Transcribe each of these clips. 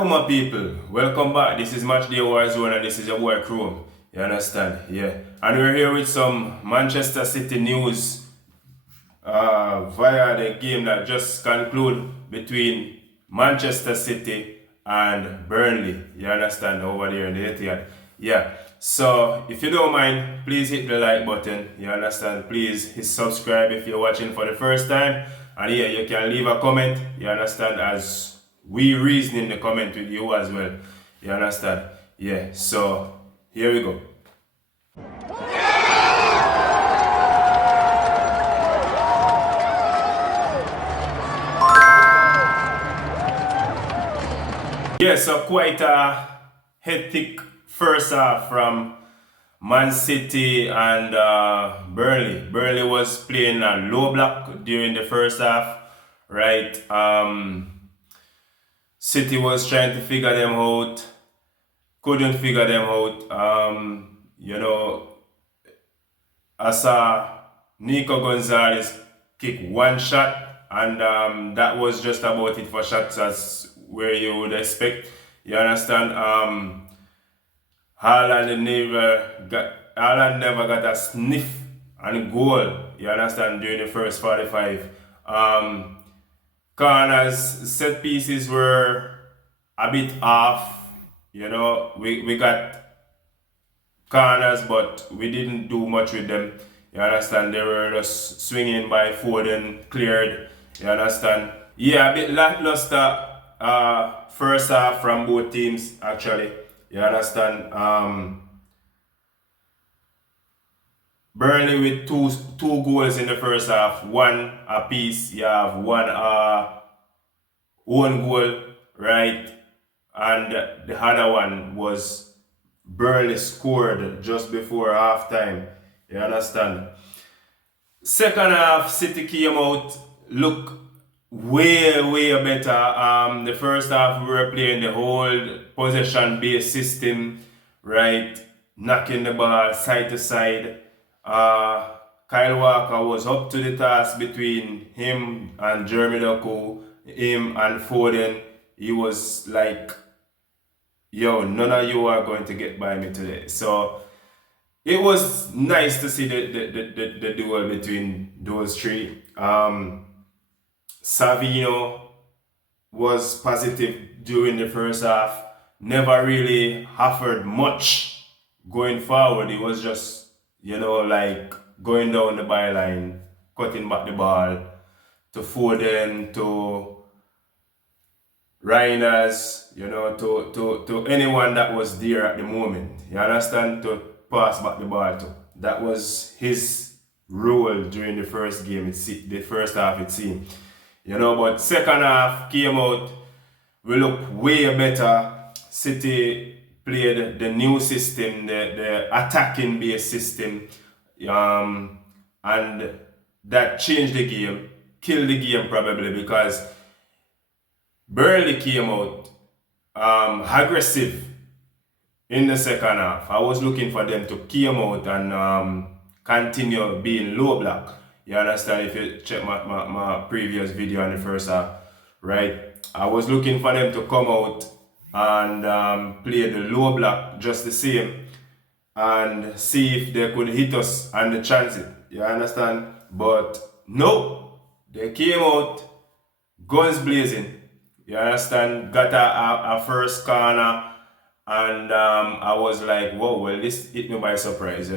Hello my people, welcome back. This is Match Day Warzone and this is your boy Chrome. You understand? Yeah. And we're here with some Manchester City news via the game that just concluded between Manchester City and Burnley. You understand? Over there in the Etihad. Yeah. So if you don't mind, please hit the like button. You understand? Please hit subscribe if you're watching for the first time. And yeah, you can leave a comment. You understand? As we reason in the comment with you as well. You understand? Yeah. So here we go. Yeah, so quite a hectic first half from Man City and Burnley. Burnley was playing a low block during the first half, right? City was trying to figure them out, couldn't figure them out. I saw Nico Gonzalez kick one shot, and that was just about it for shots as where you would expect. You understand? Haaland never got a sniff and goal. You understand? During the first 45. Corners, set pieces were a bit off. We got corners, but we didn't do much with them. You understand? They were just swinging by Foden, cleared. You understand? Yeah, a bit lackluster first half from both teams, actually. You understand? Burnley with two goals in the first half, one apiece. You have one own goal, right? And the other one was Burnley scored just before halftime. You understand? Second half, City came out, look way better. The first half we were playing the whole possession-based system, right? Knocking the ball side to side. Kyle Walker was up to the task between him and Jeremy Doku, him and Foden. He was like, yo, none of you are going to get by me today. So it was nice to see the duel between those three. Savino was positive during the first half. Never really offered much going forward. He was just, like going down the byline, cutting back the ball to Foden, to Rhinos, to anyone that was there at the moment. You understand? To pass back the ball to. That was his role during the first game, the first half it seemed. But second half came out, we looked way better. City played the new system, the attacking based system, and that changed the game, killed the game probably because Burnley came out aggressive in the second half. I was looking for them to come out and continue being low block. You understand? If you check my previous video on the first half, right? I was looking for them to come out and play the low block just the same and see if they could hit us on the transit. You understand? But no, they came out guns blazing. You understand? Got a first corner, and I was like, whoa, well, this hit me by surprise,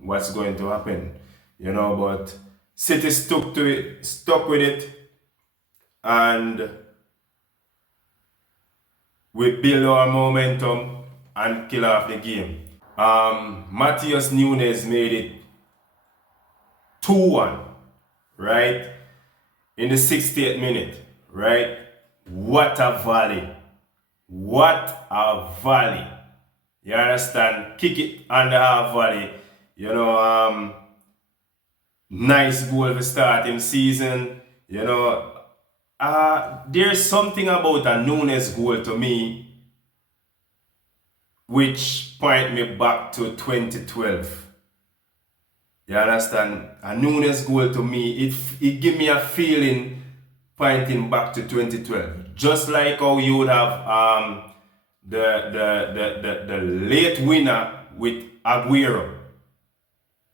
what's going to happen, but City stuck with it, and we build our momentum and kill off the game. Matheus Nunes made it 2-1, right? In the 68th minute, right? What a volley. What a volley. You understand? Kick it on the half volley. Nice goal to start him season. There's something about a Nunes goal to me which point me back to 2012. You understand? A Nunes goal to me, it give me a feeling pointing back to 2012. Just like how you would have the late winner with Aguero.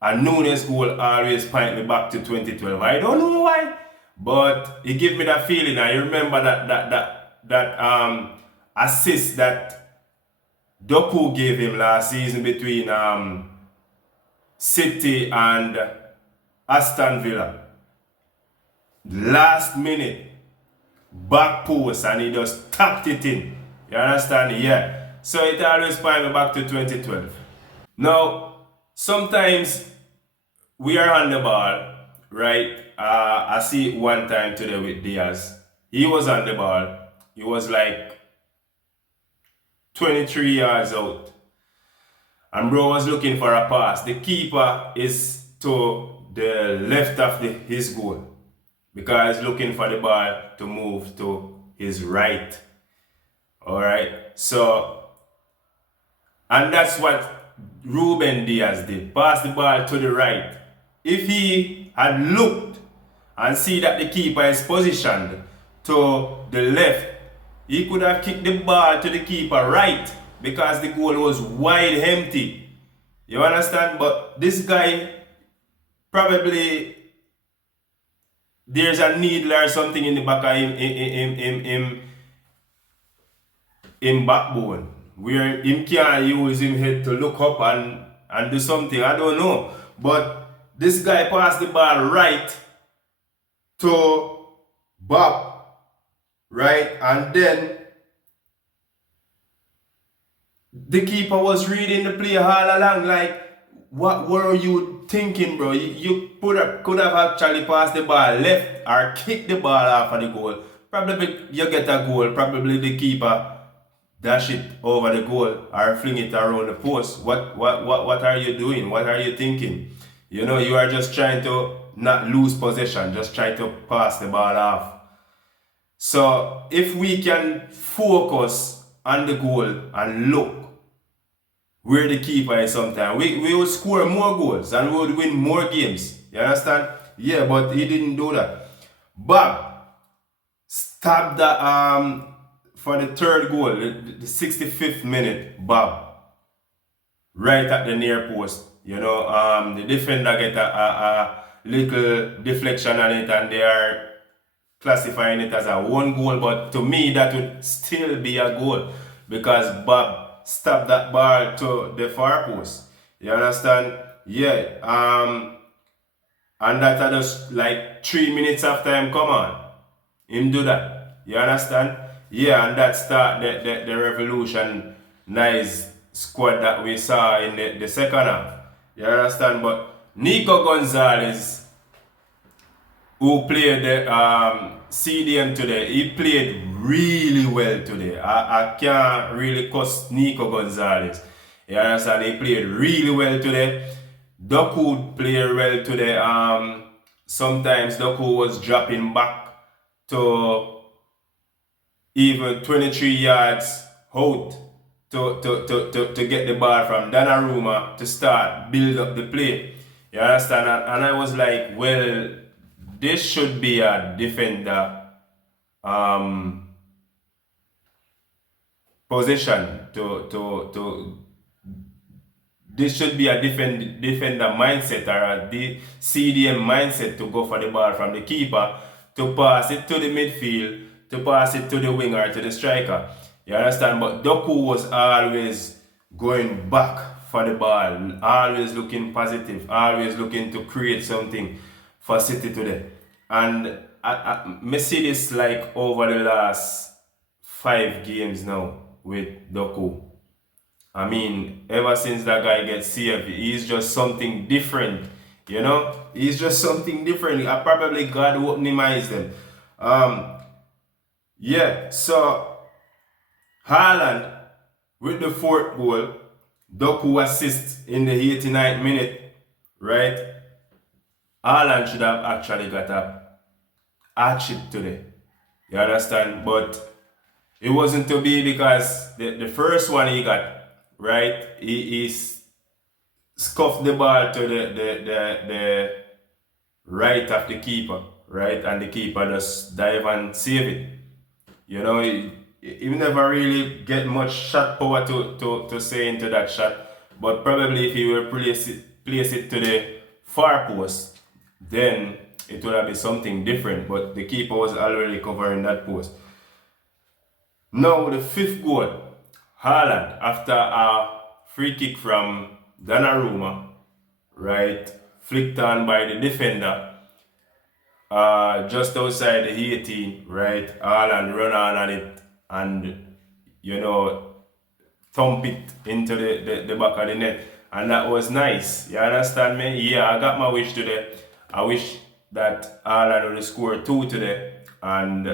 And Nunes goal always point me back to 2012. I don't know why, but it gave me that feeling. I remember that assist that Doku gave him last season between City and Aston Villa. Last minute, back post, and he just tapped it in. You understand? Yeah. So it always point me back to 2012. Now, sometimes we are on the ball, right? I see it one time today with Diaz. He was on the ball. He was like 23 yards out. And bro was looking for a pass. The keeper is to the left of his goal, because he's looking for the ball to move to his right. Alright? So, and that's what Ruben Diaz did. Pass the ball to the right. If he had looked and see that the keeper is positioned to the left, he could have kicked the ball to the keeper right, because the goal was wide empty. You understand? But this guy, probably there's a needle or something in the back of him backbone, where him can't use him head to look up and do something. I don't know. But this guy passed the ball right to Bob, right? And then the keeper was reading the play all along. Like, what were you thinking, bro? You could have actually passed the ball left or kicked the ball off of the goal. Probably you get a goal. Probably the keeper dash it over the goal or fling it around the post. What are you doing? What are you thinking? You know, you are just trying to not lose possession, just try to pass the ball off. So if we can focus on the goal and look where the keeper is sometimes, we will score more goals and we would win more games. You understand? Yeah, but he didn't do that. Bob stabbed the for the third goal, the 65th minute, Bob, right at the near post. You know, the defender get a little deflection on it, and they are classifying it as a one goal. But to me, that would still be a goal, because Bob stabbed that ball to the far post. You understand? Yeah. And that are just like 3 minutes after him come on. Him do that. You understand? Yeah, and that start the revolution nice squad that we saw in the second half. You understand? But Nico Gonzalez, who played the CDM today, he played really well today. I can't really cuss Nico Gonzalez. You understand? He played really well today. Doku played well today. Sometimes Doku was dropping back to even 23 yards out to get the ball from Donnarumma to start build up the play. You understand? And I was like, well, this should be a defender position to this should be a defender mindset, or a CDM mindset, to go for the ball from the keeper, to pass it to the midfield, to pass it to the winger, to the striker. You understand? But Doku was always going back for the ball, always looking positive, always looking to create something for City today. And I see this like over the last 5 games now with Doku. I mean, ever since that guy gets saved, he's just something different. You know, he's just something different. Probably God opened his eyes then. Yeah, so Haaland with the 4th goal, Doku assists in the 89th minute, right? Haaland should have actually got a hat-trick today. You understand? But it wasn't to be, because the first one he got, right? He scuffed the ball to the right of the keeper, right? And the keeper just dive and save it. You know, he never really get much shot power to say into that shot. But probably if he will place it to the far post, then it would have been something different. But the keeper was already covering that post. Now the fifth goal, Haaland, after a free kick from Donnarumma, right, flicked on by the defender, just outside the 18, right, Haaland run on it and, you know, thump it into the back of the net. And that was nice. You understand me? Yeah, I got my wish today. I wish that Haaland would score 2 today. And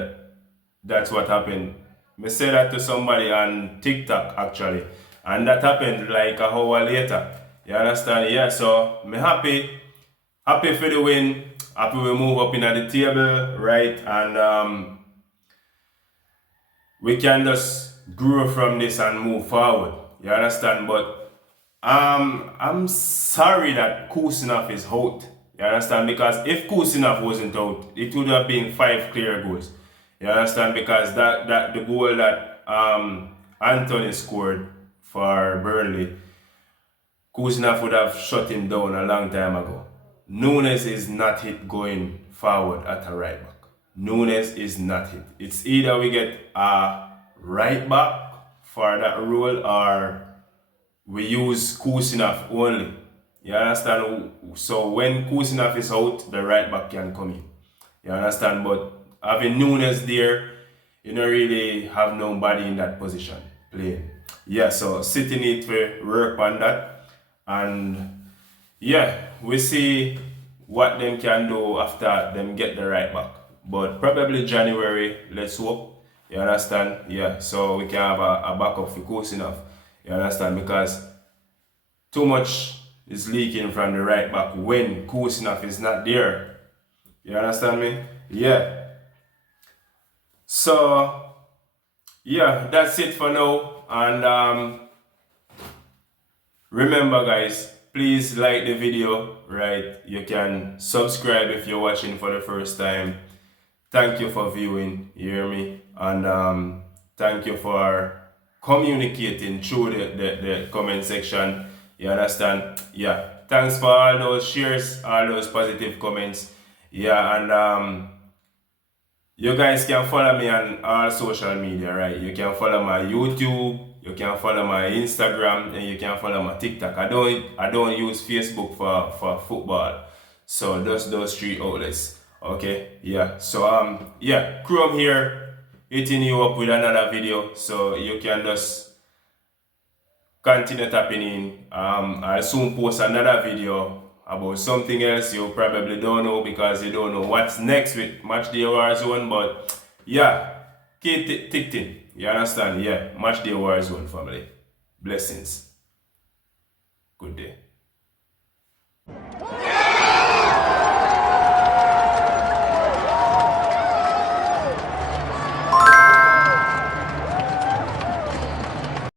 that's what happened. I said that to somebody on TikTok actually. And that happened like a hour later. You understand? Yeah, so I'm happy. Happy for the win. Happy we move up in the table, right? And we can just grow from this and move forward. You understand? But I'm sorry that Kusinov is out. You understand? Because if Kusinov wasn't out, it would have been 5 clear goals. You understand? Because that the goal that Anthony scored for Burnley, Kusinov would have shut him down a long time ago. Nunes is not hit going forward at a right back. Nunes is not hit. It's either we get a right back for that role or we use Kusinov only. You understand? So when Kusinov is out, the right back can come in. You understand? But having Nunes there, you don't really have nobody in that position playing. Yeah, so City need to work on that. And yeah, we see what them can do after them get the right back. But probably January, let's hope. You understand? Yeah, so we can have a backup for Kusinov. You understand? Because too much is leaking from the right back when Kusinov is not there. You understand me? Yeah. So, yeah, that's it for now. And remember, guys, please like the video, right? You can subscribe if you're watching for the first time. Thank you for viewing, you hear me? And thank you for communicating through the comment section. You understand? Yeah. Thanks for all those shares, all those positive comments. Yeah, and you guys can follow me on all social media, right? You can follow my YouTube, you can follow my Instagram, and you can follow my TikTok. I don't use Facebook for football. So those 3 outlets. Okay, yeah. So yeah, Chrome here hitting you up with another video. So you can just continue tapping in. I'll soon post another video about something else you probably don't know because you don't know what's next with Matchday Warzone. But yeah, keep ticking. You understand? Yeah, Matchday Warzone family. Blessings. Good day.